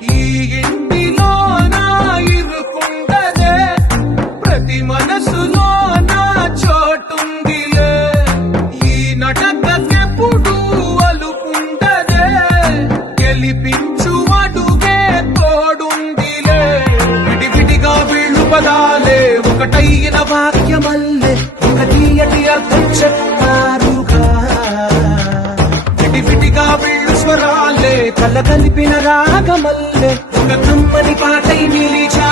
ఈ ఇంటిలో నా ఇరుకుండదే ప్రతి మనసులో నా చోటుందిలే ఈ నటకెప్పుడు అలుకుండదే గెలిపించు అడుగే తోడుందిలే విడివిడిగా వీళ్ళు పదాలే ఒకటైన వాక్యమల్లే ఒక తీయటి అర్థం చెప్పారుగా విడివిడిగా వీళ్ళు స్వరాలే కల కలిపిన రాగమల్లే ఒక కమ్మని పాటై నిలిచా